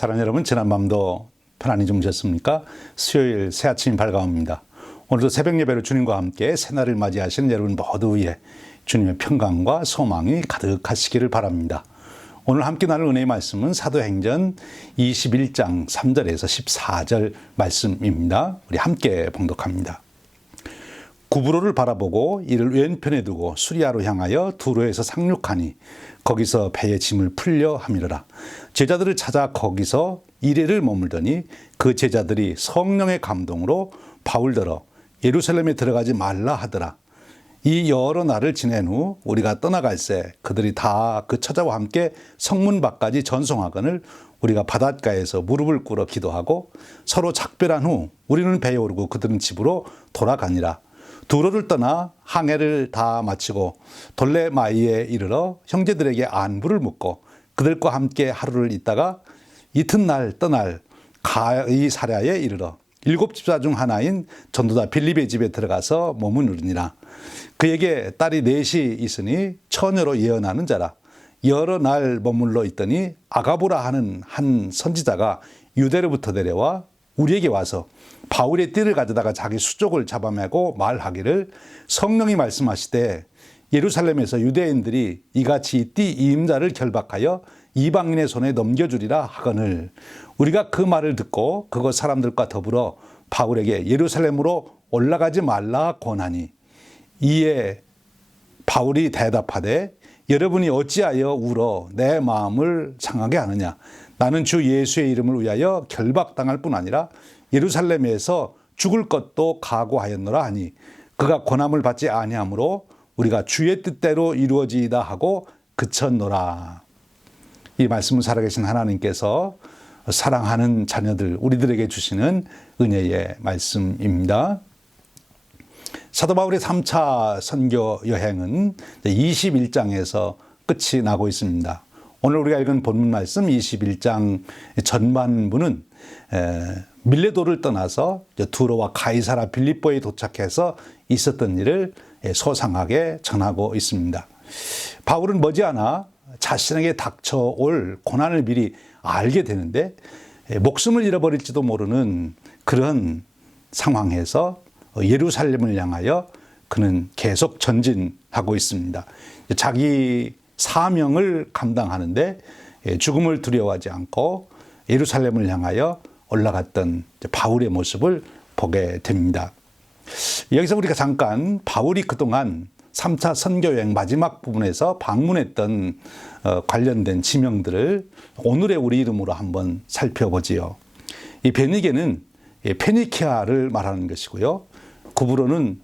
사랑하는 여러분, 지난밤도 편안히 주무셨습니까? 수요일 새 아침 밝아옵니다. 오늘도 새벽 예배로 주님과 함께 새날을 맞이하시는 여러분 모두 위에 주님의 평강과 소망이 가득하시기를 바랍니다. 오늘 함께 나눌 은혜의 말씀은 사도행전 21장 3절에서 14절 말씀입니다. 우리 함께 봉독합니다. 구브로를 바라보고 이를 왼편에 두고 수리아로 향하여 두로에서 상륙하니 거기서 배의 짐을 풀려 함이러라. 제자들을 찾아 거기서 이레를 머물더니 그 제자들이 성령의 감동으로 바울더러 예루살렘에 들어가지 말라 하더라. 이 여러 날을 지낸 후 우리가 떠나갈새 그들이 다 그 처자와 함께 성문 밖까지 전송하거늘 우리가 바닷가에서 무릎을 꿇어 기도하고 서로 작별한 후 우리는 배에 오르고 그들은 집으로 돌아가니라. 두로를 떠나 항해를 다 마치고 돌레마이에 이르러 형제들에게 안부를 묻고 그들과 함께 하루를 있다가 이튿날 떠날 가이사랴에 이르러 7집사 중 하나인 전도자 빌립의 집에 들어가서 머무르니라. 그에게 딸이 넷이 있으니 처녀로 예언하는 자라. 여러 날 머물러 있더니 아가보라 하는 한 선지자가 유대로부터 내려와 우리에게 와서 바울의 띠를 가져다가 자기 수족을 잡아매고 말하기를 성령이 말씀하시되 예루살렘에서 유대인들이 이같이 띠 이임자를 결박하여 이방인의 손에 넘겨주리라 하거늘 우리가 그 말을 듣고 그곳 사람들과 더불어 바울에게 예루살렘으로 올라가지 말라 권하니 이에 바울이 대답하되 여러분이 어찌하여 울어 내 마음을 상하게 하느냐. 나는 주 예수의 이름을 위하여 결박당할 뿐 아니라 예루살렘에서 죽을 것도 각오하였노라 하니 그가 권함을 받지 아니하므로 우리가 주의 뜻대로 이루어지이다 하고 그쳤노라. 이 말씀을 살아계신 하나님께서 사랑하는 자녀들 우리들에게 주시는 은혜의 말씀입니다. 사도 바울의 3차 선교 여행은 21장에서 끝이 나고 있습니다. 오늘 우리가 읽은 본문 말씀 21장 전반부는 밀레도를 떠나서 두로와 가이사라 빌립보에 도착해서 있었던 일을 소상하게 전하고 있습니다. 바울은 머지않아 자신에게 닥쳐올 고난을 미리 알게 되는데 목숨을 잃어버릴지도 모르는 그런 상황에서 예루살렘을 향하여 그는 계속 전진하고 있습니다. 자기 사명을 감당하는데 죽음을 두려워하지 않고 예루살렘을 향하여 올라갔던 바울의 모습을 보게 됩니다. 여기서 우리가 잠깐 바울이 그동안 3차 선교여행 마지막 부분에서 방문했던 관련된 지명들을 오늘의 우리 이름으로 한번 살펴보지요. 이 베니게는 페니키아를 말하는 것이고요. 구브로는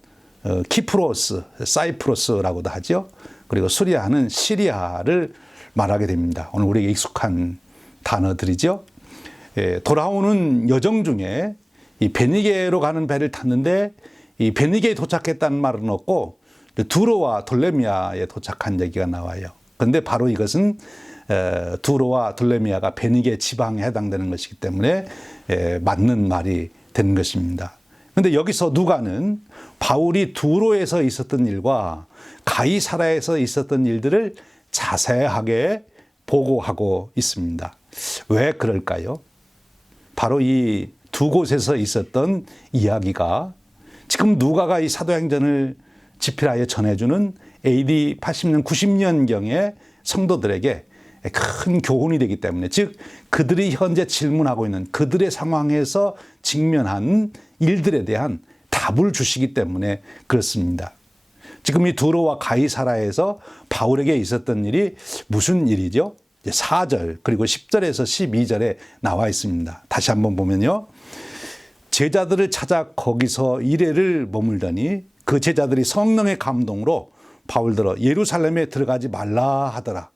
키프로스, 사이프러스라고도 하죠. 그리고 수리아는 시리아를 말하게 됩니다. 오늘 우리에게 익숙한 단어들이죠. 돌아오는 여정 중에 이 베니게로 가는 배를 탔는데 이 베니게에 도착했다는 말은 없고 두로와 돌레미아에 도착한 얘기가 나와요. 그런데 바로 이것은 두로와 돌레미아가 베니게 지방에 해당되는 것이기 때문에 맞는 말이 되는 것입니다. 그런데 여기서 누가는 바울이 두로에서 있었던 일과 가이사라에서 있었던 일들을 자세하게 보고하고 있습니다. 왜 그럴까요? 바로 이 두 곳에서 있었던 이야기가 지금 누가가 이 사도행전을 집필하여 전해주는 AD 80년, 90년경의 성도들에게 큰 교훈이 되기 때문에, 즉 그들이 현재 질문하고 있는 그들의 상황에서 직면한 일들에 대한 답을 주시기 때문에 그렇습니다. 지금 이 두로와 가이사라에서 바울에게 있었던 일이 무슨 일이죠? 4절 그리고 10절에서 12절에 나와 있습니다. 다시 한번 보면요. 제자들을 찾아 거기서 이래를 머물더니 그 제자들이 성령의 감동으로 바울더러 예루살렘에 들어가지 말라 하더라.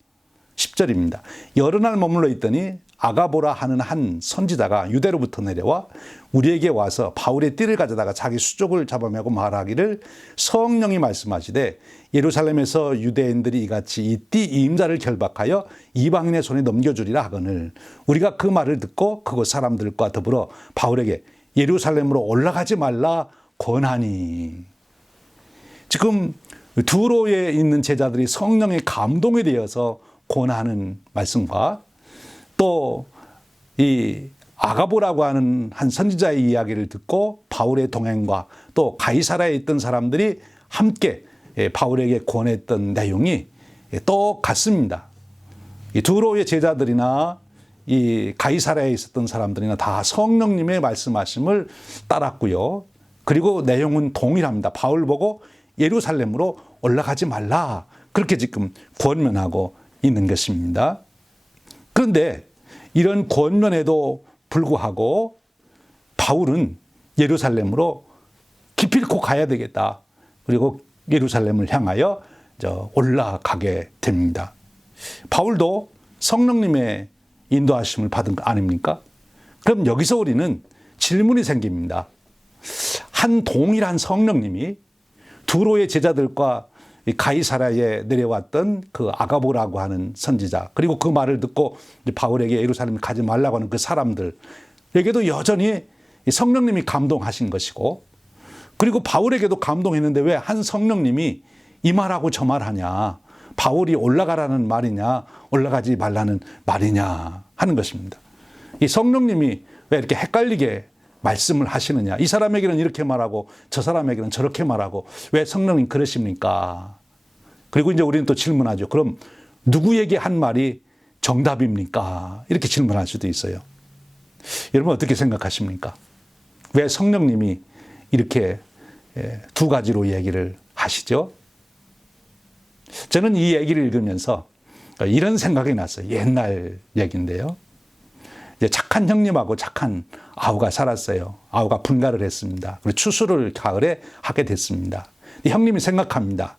10절입니다. 여러 날 머물러 있더니 아가보라 하는 한 선지자가 유대로부터 내려와 우리에게 와서 바울의 띠를 가져다가 자기 수족을 잡아매고 말하기를 성령이 말씀하시되 예루살렘에서 유대인들이 이같이 이 띠 임자를 결박하여 이방인의 손에 넘겨주리라 하거늘 우리가 그 말을 듣고 그곳 사람들과 더불어 바울에게 예루살렘으로 올라가지 말라 권하니. 지금 두로에 있는 제자들이 성령의 감동에 대해서 권하는 말씀과 또 이 아가보라고 하는 한 선지자의 이야기를 듣고 바울의 동행과 또 가이사라에 있던 사람들이 함께 바울에게 권했던 내용이 똑같습니다. 이 두로의 제자들이나 이 가이사라에 있었던 사람들이나 다 성령님의 말씀하심을 따랐고요. 그리고 내용은 동일합니다. 바울 보고 예루살렘으로 올라가지 말라. 그렇게 지금 권면하고 있는 것입니다. 그런데 이런 권면에도 불구하고 바울은 예루살렘으로 기필코 가야 되겠다. 그리고 예루살렘을 향하여 올라가게 됩니다. 바울도 성령님의 인도하심을 받은 거 아닙니까? 그럼 여기서 우리는 질문이 생깁니다. 한 동일한 성령님이 두로의 제자들과 가이사라에 내려왔던 그 아가보라고 하는 선지자, 그리고 그 말을 듣고 바울에게 예루살렘에 가지 말라고 하는 그 사람들에게도 여전히 성령님이 감동하신 것이고, 그리고 바울에게도 감동했는데 왜 한 성령님이 이 말하고 저 말하냐, 바울이 올라가라는 말이냐 올라가지 말라는 말이냐 하는 것입니다. 이 성령님이 왜 이렇게 헷갈리게 말씀을 하시느냐, 이 사람에게는 이렇게 말하고 저 사람에게는 저렇게 말하고 왜 성령님 그러십니까? 그리고 이제 우리는 또 질문하죠. 그럼 누구에게 한 말이 정답입니까? 이렇게 질문할 수도 있어요. 여러분 어떻게 생각하십니까? 왜 성령님이 이렇게 두 가지로 얘기를 하시죠? 저는 이 얘기를 읽으면서 이런 생각이 났어요. 옛날 얘기인데요. 착한 형님하고 착한 아우가 살았어요. 아우가 분가를 했습니다. 그리고 추수를 가을에 하게 됐습니다. 형님이 생각합니다.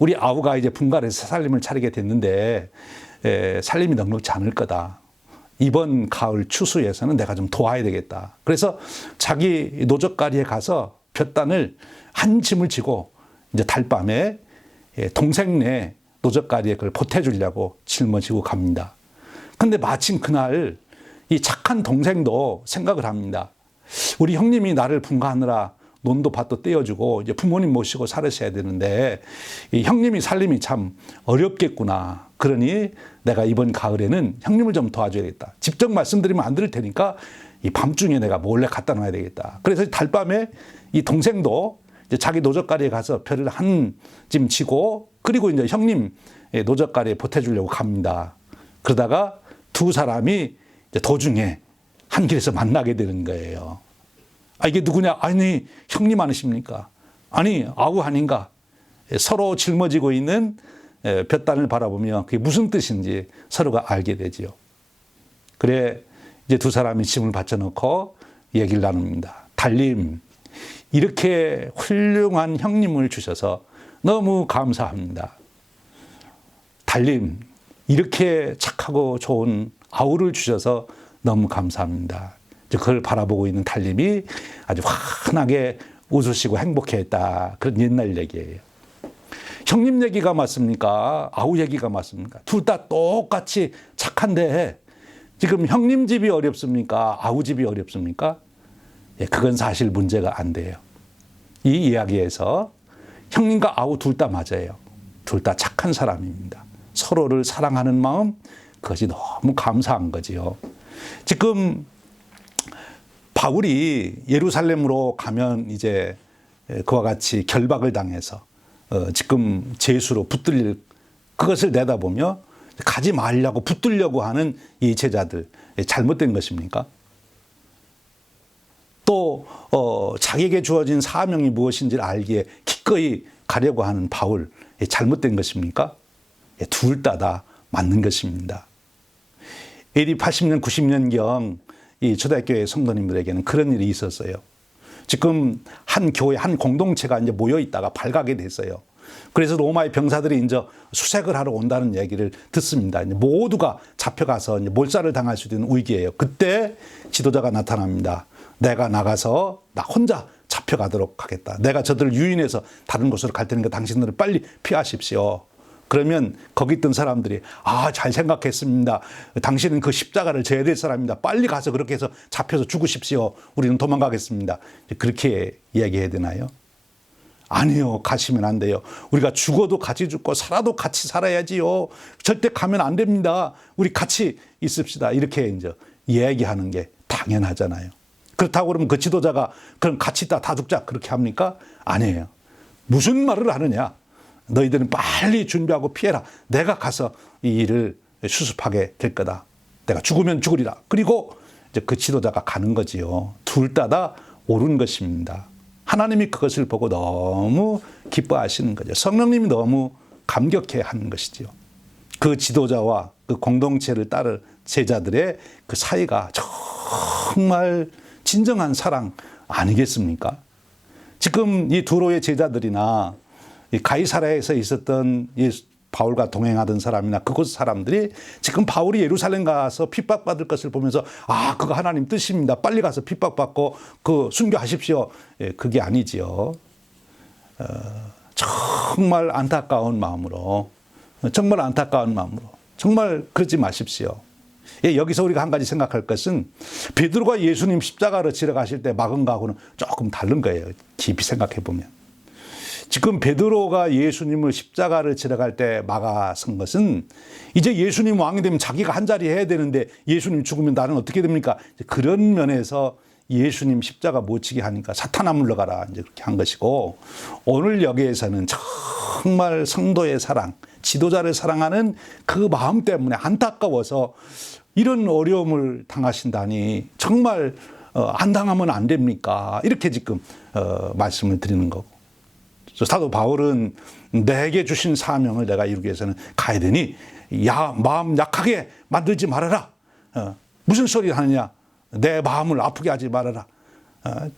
우리 아우가 이제 분가를 해서 살림을 차리게 됐는데 살림이 넉넉지 않을 거다. 이번 가을 추수에서는 내가 좀 도와야 되겠다. 그래서 자기 노젓가리에 가서 볕단을 한 짐을 지고 이제 달밤에 동생네 노젓가리에 그걸 보태주려고 짊어지고 갑니다. 근데 마침 그날 이 착한 동생도 생각을 합니다. 우리 형님이 나를 분가하느라 논도 밭도 떼어주고 이제 부모님 모시고 살으셔야 되는데 이 형님이 살림이 참 어렵겠구나. 그러니 내가 이번 가을에는 형님을 좀 도와줘야겠다. 직접 말씀드리면 안 들을 테니까 이 밤중에 내가 몰래 갖다 놔야 되겠다. 그래서 달밤에 이 동생도 이제 자기 노젓가리에 가서 별을 한 찜 치고 그리고 이제 형님 노젓가리에 보태주려고 갑니다. 그러다가 두 사람이 이제 도중에 한 길에서 만나게 되는 거예요. 아, 이게 누구냐? 아니, 형님 아니십니까? 아니, 아우 아닌가? 서로 짊어지고 있는 볕단을 바라보며 그게 무슨 뜻인지 서로가 알게 되지요. 그래, 이제 두 사람이 짐을 받쳐놓고 얘기를 나눕니다. 달님, 이렇게 훌륭한 형님을 주셔서 너무 감사합니다. 달님, 이렇게 착하고 좋은 아우를 주셔서 너무 감사합니다. 그걸 바라보고 있는 달님이 아주 환하게 웃으시고 행복해했다. 그런 옛날 얘기예요. 형님 얘기가 맞습니까? 아우 얘기가 맞습니까? 둘 다 똑같이 착한데 지금 형님 집이 어렵습니까? 아우 집이 어렵습니까? 예, 그건 사실 문제가 안 돼요. 이 이야기에서 형님과 아우 둘 다 맞아요. 둘 다 착한 사람입니다. 서로를 사랑하는 마음, 그것이 너무 감사한 거지요. 지금 바울이 예루살렘으로 가면 이제 그와 같이 결박을 당해서 지금 죄수로 붙들릴 그것을 내다보며 가지 말라고 붙들려고 하는 이 제자들, 잘못된 것입니까? 또 자기에게 주어진 사명이 무엇인지를 알기에 기꺼이 가려고 하는 바울, 잘못된 것입니까? 둘 다 맞는 것입니다. AD 80년, 90년경 이 초대교회 성도님들에게는 그런 일이 있었어요. 지금 한 교회, 한 공동체가 이제 모여 있다가 발각이 됐어요. 그래서 로마의 병사들이 이제 수색을 하러 온다는 얘기를 듣습니다. 이제 모두가 잡혀가서 이제 몰살을 당할 수도 있는 위기예요. 그때 지도자가 나타납니다. 내가 나가서 나 혼자 잡혀가도록 하겠다. 내가 저들을 유인해서 다른 곳으로 갈 테니까 당신들은 빨리 피하십시오. 그러면 거기 있던 사람들이 잘 생각했습니다. 당신은 그 십자가를 져야 될 사람입니다. 빨리 가서 그렇게 해서 잡혀서 죽으십시오. 우리는 도망가겠습니다. 그렇게 이야기해야 되나요? 아니요, 가시면 안 돼요. 우리가 죽어도 같이 죽고 살아도 같이 살아야지요. 절대 가면 안 됩니다. 우리 같이 있읍시다. 이렇게 이제 이야기하는 게 당연하잖아요. 그렇다고 그러면 그 지도자가 그럼 같이 있다 다 죽자 그렇게 합니까? 아니에요. 무슨 말을 하느냐? 너희들은 빨리 준비하고 피해라. 내가 가서 이 일을 수습하게 될 거다. 내가 죽으면 죽으리라. 그리고 이제 그 지도자가 가는 거지요. 둘 다 옳은 것입니다. 하나님이 그것을 보고 너무 기뻐하시는 거죠. 성령님이 너무 감격해 하는 것이지요. 그 지도자와 그 공동체를 따를 제자들의 그 사이가 정말 진정한 사랑 아니겠습니까? 지금 이 두로의 제자들이나 이 가이사랴에서 있었던 바울과 동행하던 사람이나 그곳 사람들이 지금 바울이 예루살렘 가서 핍박받을 것을 보면서 그거 하나님 뜻입니다. 빨리 가서 핍박받고 그 순교하십시오. 그게 아니지요. 정말 안타까운 마음으로 정말 그러지 마십시오. 여기서 우리가 한 가지 생각할 것은 베드로가 예수님 십자가로 지러 가실 때 막은 거하고는 조금 다른 거예요. 깊이 생각해 보면. 지금 베드로가 예수님을 십자가를 지러 갈 때 막아선 것은 이제 예수님 왕이 되면 자기가 한 자리 해야 되는데 예수님 죽으면 나는 어떻게 됩니까? 그런 면에서 예수님 십자가 못 지게 하니까 사탄아 물러가라 이제 그렇게 한 것이고, 오늘 여기에서는 정말 성도의 사랑, 지도자를 사랑하는 그 마음 때문에 안타까워서 이런 어려움을 당하신다니 정말 안 당하면 안 됩니까? 이렇게 지금 말씀을 드리는 거고, 사도 바울은 내게 주신 사명을 내가 이루기 위해서는 가야 되니 마음 약하게 만들지 말아라. 무슨 소리 하느냐? 내 마음을 아프게 하지 말아라.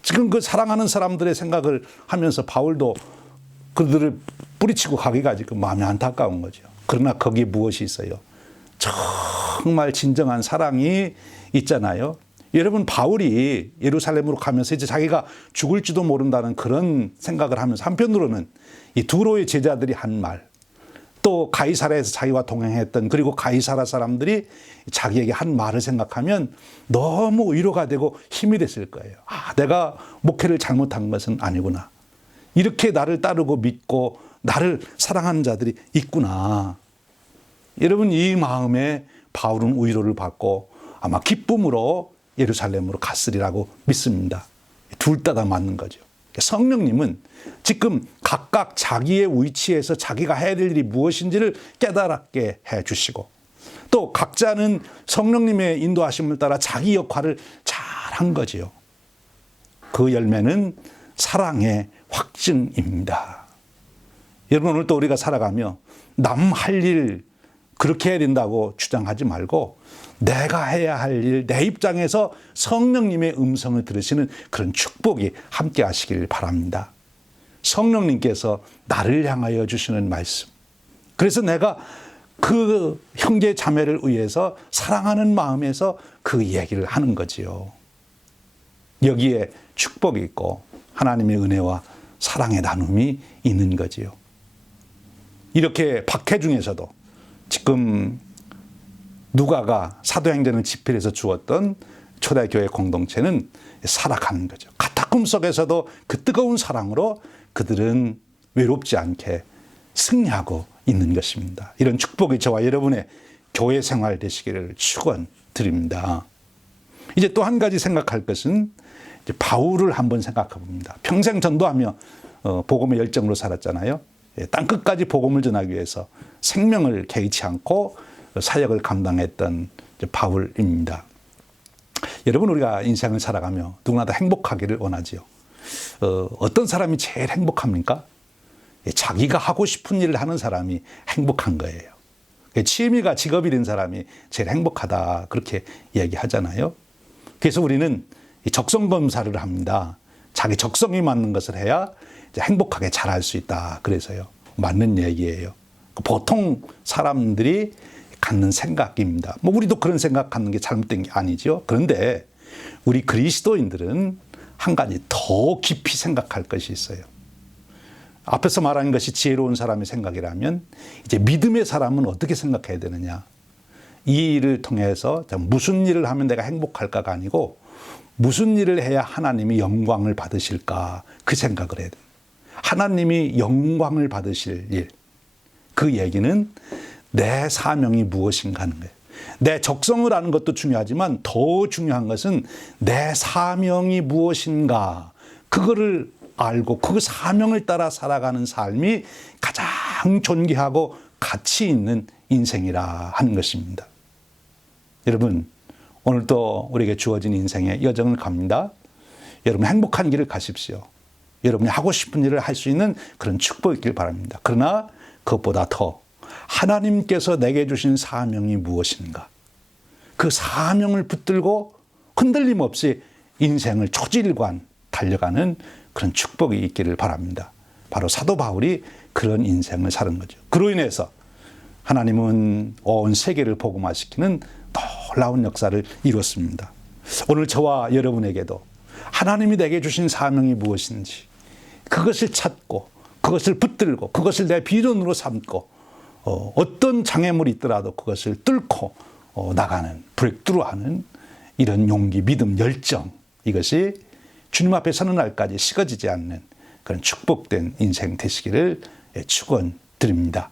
지금 그 사랑하는 사람들의 생각을 하면서 바울도 그들을 뿌리치고 가기가 지금 마음이 안타까운 거죠. 그러나 거기에 무엇이 있어요? 정말 진정한 사랑이 있잖아요. 여러분, 바울이 예루살렘으로 가면서 이제 자기가 죽을지도 모른다는 그런 생각을 하면서 한편으로는 이 두로의 제자들이 한 말, 또 가이사랴에서 자기와 동행했던 그리고 가이사랴 사람들이 자기에게 한 말을 생각하면 너무 위로가 되고 힘이 됐을 거예요. 내가 목회를 잘못한 것은 아니구나. 이렇게 나를 따르고 믿고 나를 사랑하는 자들이 있구나. 여러분, 이 마음에 바울은 위로를 받고 아마 기쁨으로 예루살렘으로 갔으리라고 믿습니다. 둘 다 맞는 거죠. 성령님은 지금 각각 자기의 위치에서 자기가 해야 될 일이 무엇인지를 깨달게 해주시고, 또 각자는 성령님의 인도하심을 따라 자기 역할을 잘한 거지요. 그 열매는 사랑의 확증입니다. 여러분, 오늘 또 우리가 살아가며 남 할 일 그렇게 해야 된다고 주장하지 말고, 내가 해야 할 일, 내 입장에서 성령님의 음성을 들으시는 그런 축복이 함께 하시길 바랍니다. 성령님께서 나를 향하여 주시는 말씀. 그래서 내가 그 형제 자매를 위해서 사랑하는 마음에서 그 얘기를 하는 거지요. 여기에 축복이 있고 하나님의 은혜와 사랑의 나눔이 있는 거지요. 이렇게 박해 중에서도 지금 누가가 사도행전을 집필해서 주었던 초대교회 공동체는 살아가는 거죠. 가타꿈 속에서도 그 뜨거운 사랑으로 그들은 외롭지 않게 승리하고 있는 것입니다. 이런 축복이 저와 여러분의 교회 생활 되시기를 축원드립니다. 이제 또 한 가지 생각할 것은 이제 바울을 한번 생각해 봅니다. 평생 전도하며 복음의 열정으로 살았잖아요. 땅 끝까지 복음을 전하기 위해서 생명을 개의치 않고 사역을 감당했던 바울입니다. 여러분, 우리가 인생을 살아가며 누구나 다 행복하기를 원하지요. 어떤 사람이 제일 행복합니까? 자기가 하고 싶은 일을 하는 사람이 행복한 거예요. 취미가 직업이 된 사람이 제일 행복하다, 그렇게 얘기하잖아요. 그래서 우리는 적성 검사를 합니다. 자기 적성이 맞는 것을 해야 행복하게 잘할 수 있다. 그래서요. 맞는 얘기예요. 보통 사람들이 갖는 생각입니다. 우리도 그런 생각 갖는 게 잘못된 게 아니죠. 그런데 우리 그리스도인들은 한 가지 더 깊이 생각할 것이 있어요. 앞에서 말한 것이 지혜로운 사람의 생각이라면, 이제 믿음의 사람은 어떻게 생각해야 되느냐. 이 일을 통해서 무슨 일을 하면 내가 행복할까가 아니고, 무슨 일을 해야 하나님이 영광을 받으실까, 그 생각을 해야 돼요. 하나님이 영광을 받으실 일, 그 얘기는 내 사명이 무엇인가 하는 거예요. 내 적성을 아는 것도 중요하지만 더 중요한 것은 내 사명이 무엇인가, 그거를 알고 그 사명을 따라 살아가는 삶이 가장 존귀하고 가치 있는 인생이라 하는 것입니다. 여러분, 오늘도 우리에게 주어진 인생의 여정을 갑니다. 여러분, 행복한 길을 가십시오. 여러분이 하고 싶은 일을 할 수 있는 그런 축복이 있길 바랍니다. 그러나 그것보다 더 하나님께서 내게 주신 사명이 무엇인가, 그 사명을 붙들고 흔들림 없이 인생을 초질관 달려가는 그런 축복이 있기를 바랍니다. 바로 사도 바울이 그런 인생을 사는 거죠. 그로 인해서 하나님은 온 세계를 복음화시키는 놀라운 역사를 이뤘습니다. 오늘 저와 여러분에게도 하나님이 내게 주신 사명이 무엇인지 그것을 찾고, 그것을 붙들고, 그것을 내 비전으로 삼고, 어떤 장애물이 있더라도 그것을 뚫고 나가는, 브레이크트루하는 이런 용기, 믿음, 열정, 이것이 주님 앞에 서는 날까지 식어지지 않는 그런 축복된 인생 되시기를 축원드립니다.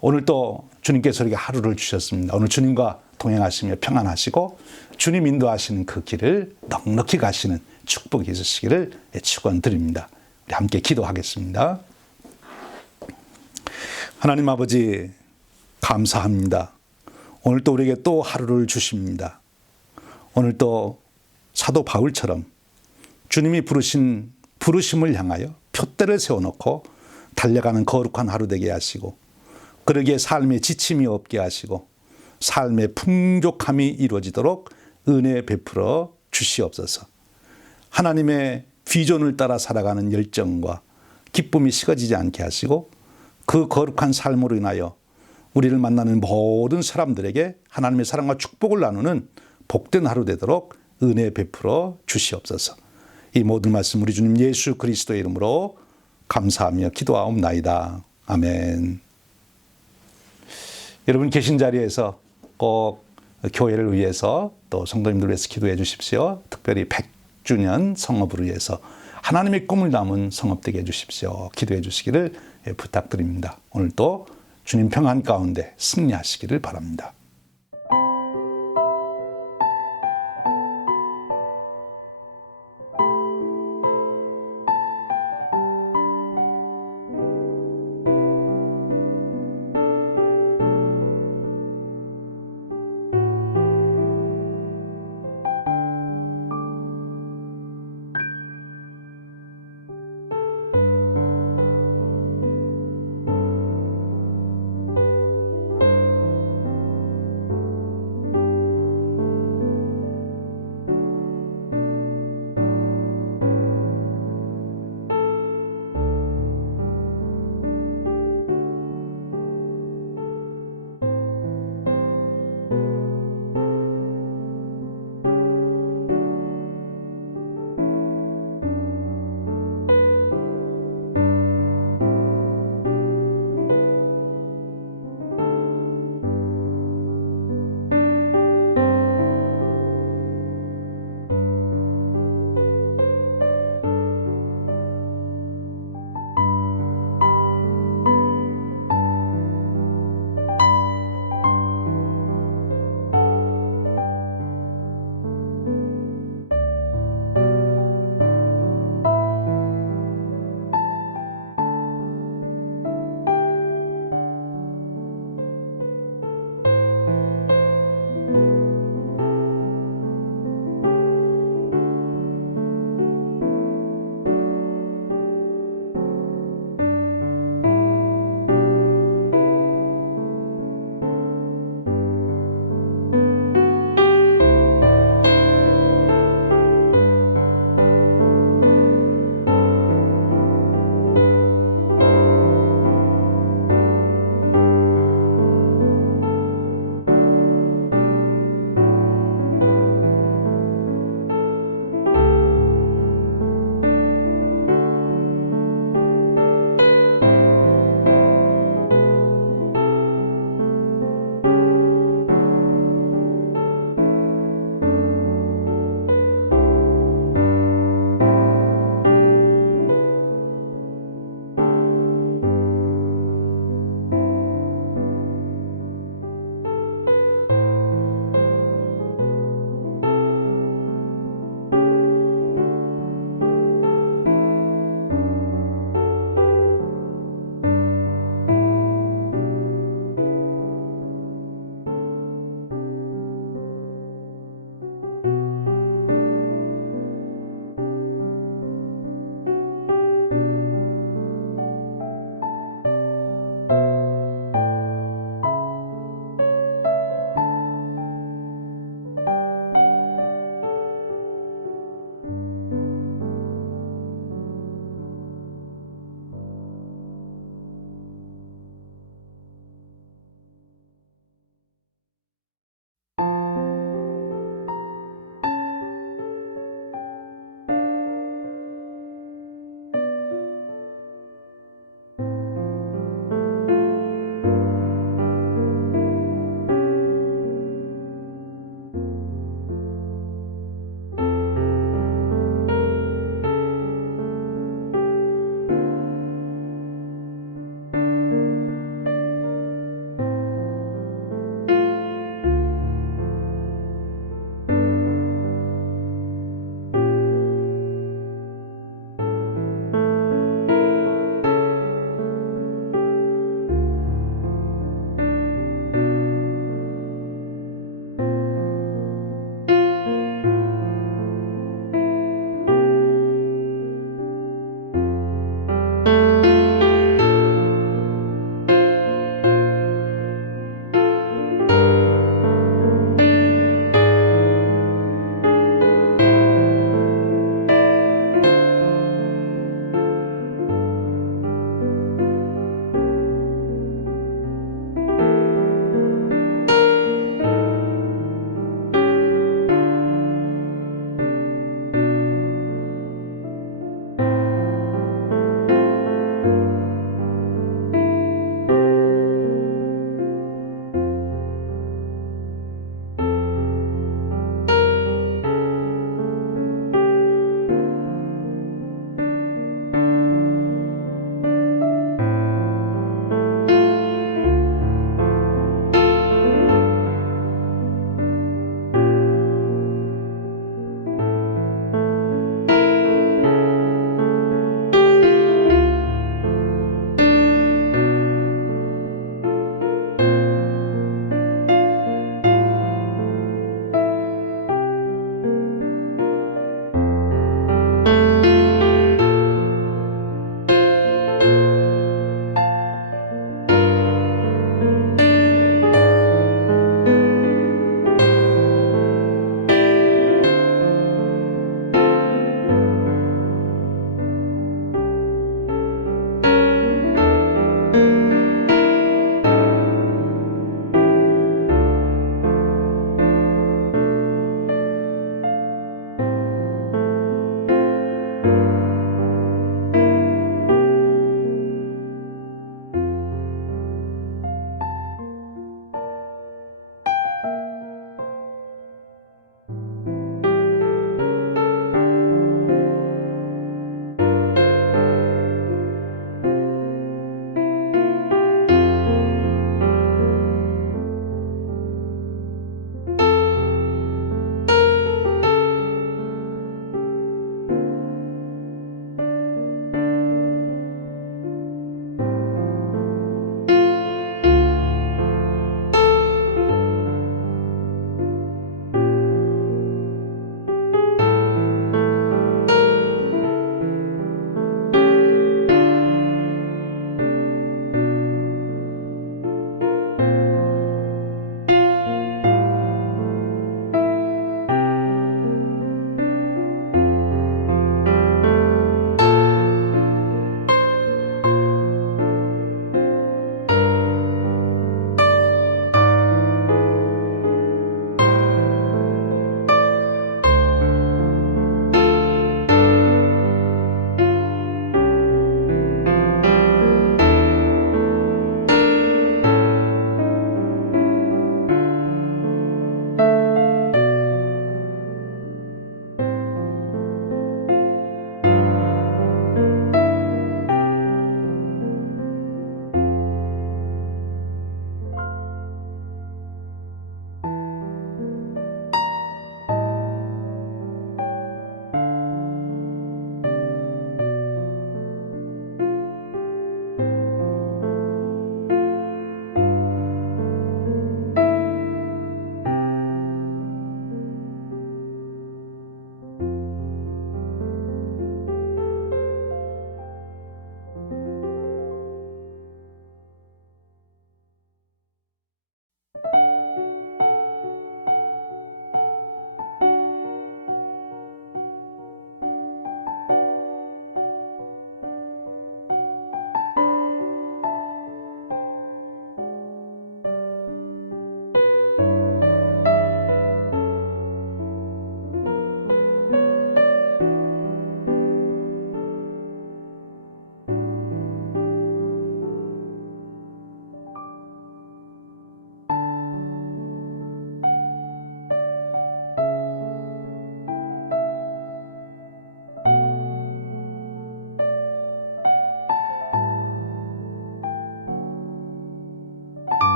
오늘 또 주님께서 우리에게 하루를 주셨습니다. 오늘 주님과 동행하시며 평안하시고 주님 인도하시는 그 길을 넉넉히 가시는 축복이 있으시기를 축원드립니다. 우리 함께 기도하겠습니다. 하나님 아버지, 감사합니다. 오늘 또 우리에게 또 하루를 주십니다. 오늘 또 사도 바울처럼 주님이 부르신 부르심을 향하여 표대를 세워놓고 달려가는 거룩한 하루 되게 하시고, 그러기에 삶에 지침이 없게 하시고 삶의 풍족함이 이루어지도록 은혜 베풀어 주시옵소서. 하나님의 비전을 따라 살아가는 열정과 기쁨이 식어지지 않게 하시고, 그 거룩한 삶으로 인하여 우리를 만나는 모든 사람들에게 하나님의 사랑과 축복을 나누는 복된 하루 되도록 은혜 베풀어 주시옵소서. 이 모든 말씀 우리 주님 예수 그리스도의 이름으로 감사하며 기도하옵나이다. 아멘. 여러분 계신 자리에서 꼭 교회를 위해서 또 성도님들 위해서 기도해 주십시오. 특별히 100주년 성업을 위해서 하나님의 꿈을 담은 성업 되게 해 주십시오. 기도해 주시기를 부탁드립니다. 오늘도 주님 평안 가운데 승리하시기를 바랍니다.